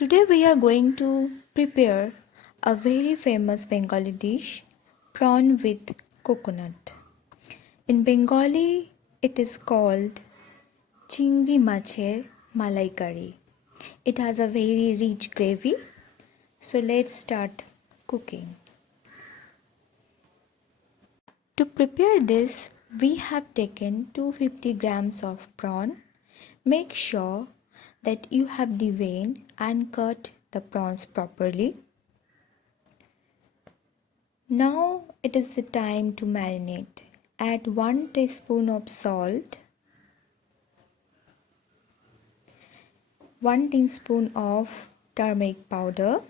Today we are going to prepare a very famous Bengali dish, prawn with coconut. In Bengali, it is called chingri macher malai curry. It has a very rich gravy. So let's start cooking. To prepare this, we have taken 250 grams of prawn. Make sure that you have deveined and cut the prawns properly. Now it is the time to marinate. Add 1 teaspoon of salt, 1 teaspoon of turmeric powder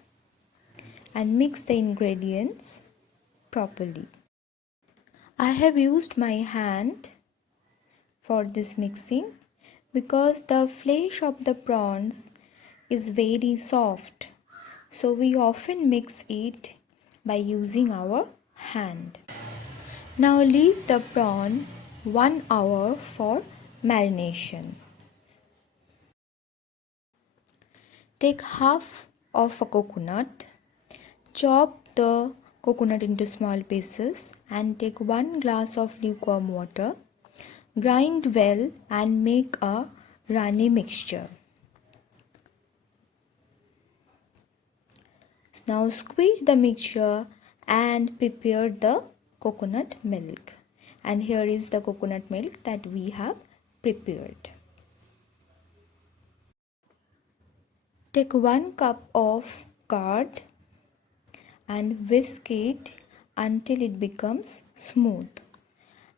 and mix the ingredients properly. I have used my hand for this mixing because the flesh of the prawns is very soft, so we often mix it by using our hand. Now leave the prawn 1 hour for marination. Take half of a coconut, chop the coconut into small pieces and take 1 glass of lukewarm water. Grind well and make a runny mixture. Now squeeze the mixture and prepare the coconut milk. And here is the coconut milk that we have prepared. Take 1 cup of curd and whisk it until it becomes smooth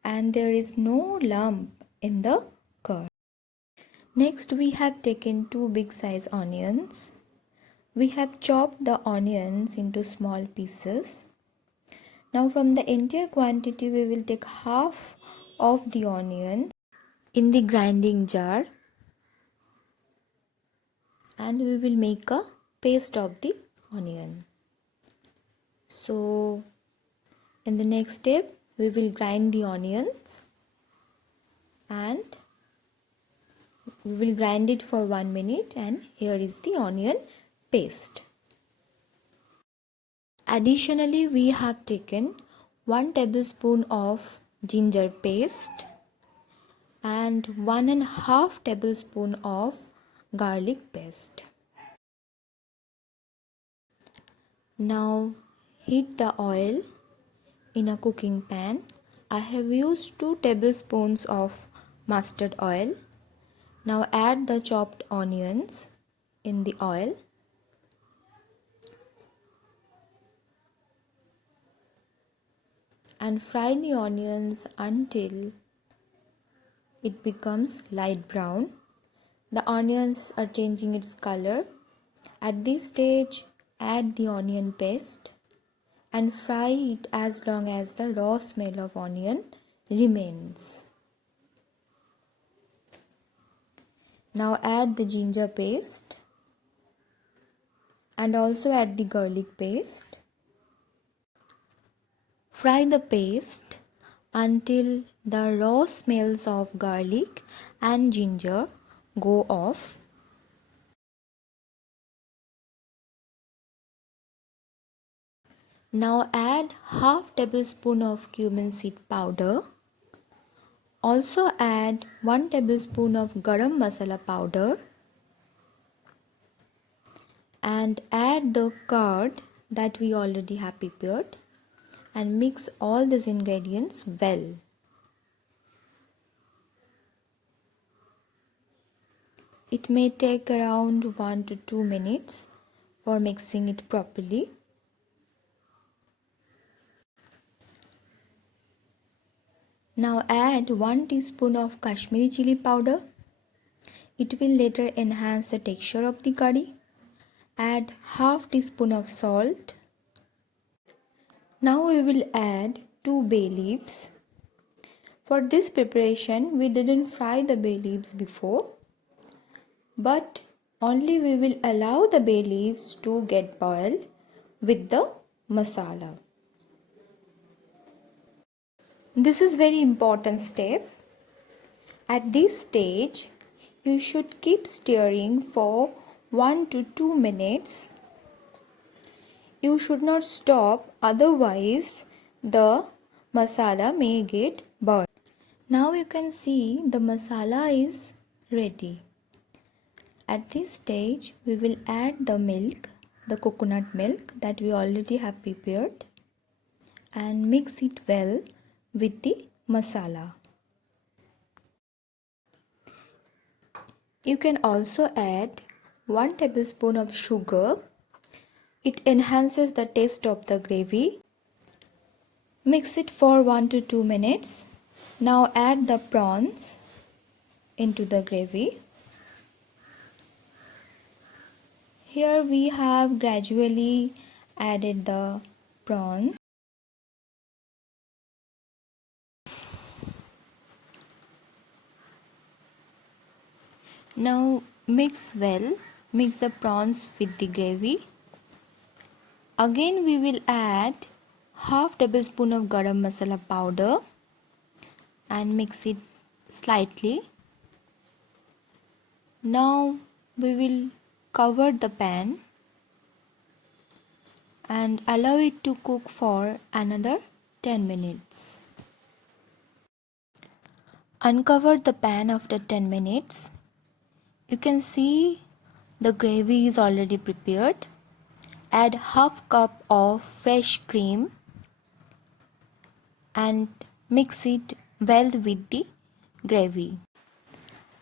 and there is no lump in the curd. Next we have taken 2 big size onions. We have chopped the onions into small pieces. Now from the entire quantity we will take half of the onion in the grinding jar and we will make a paste of the onion. So in the next step we will grind the onions and we will grind it for 1 minute and here is the onion paste. Additionally, we have taken 1 tablespoon of ginger paste and 1.5 tablespoon of garlic paste. Now heat the oil in a cooking pan. I have used 2 tablespoons of mustard oil. Now add the chopped onions in the oil. And fry the onions until it becomes light brown. The onions are changing its color. At this stage, add the onion paste and fry it as long as the raw smell of onion remains. Now add the ginger paste and also add the garlic paste. Fry the paste until the raw smells of garlic and ginger go off. Now add half tablespoon of cumin seed powder. Also add 1 tablespoon of garam masala powder and add the curd that we already have prepared and mix all these ingredients well. It may take around 1 to 2 minutes for mixing it properly. Now add 1 teaspoon of Kashmiri chili powder. It will later enhance the texture of the curry. Add half teaspoon of salt. Now we will add 2 bay leaves. For this preparation we didn't fry the bay leaves before, but only we will allow the bay leaves to get boiled with the masala. This is very important step. At this stage, you should keep stirring for 1 to 2 minutes. You should not stop, otherwise the masala may get burnt. Now you can see the masala is ready. At this stage, we will add the milk, the coconut milk that we already have prepared, and mix it well with the masala. You can also add 1 tablespoon of sugar. It enhances the taste of the gravy. Mix it for 1 to 2 minutes. Now add the prawns into the gravy. Here we have gradually added the prawn. Now mix well, mix the prawns with the gravy. Again we will add half tablespoon of garam masala powder and mix it slightly. Now we will cover the pan and allow it to cook for another 10 minutes. Uncover the pan after 10 minutes. You can see the gravy is already prepared. Add half cup of fresh cream and mix it well with the gravy.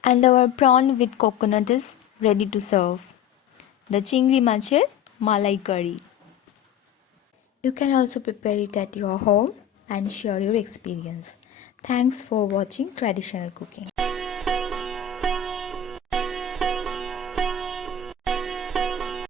And our prawn with coconut is ready to serve. The chingri macher malai curry. You can also prepare it at your home and share your experience. Thanks for watching Traditional Cooking.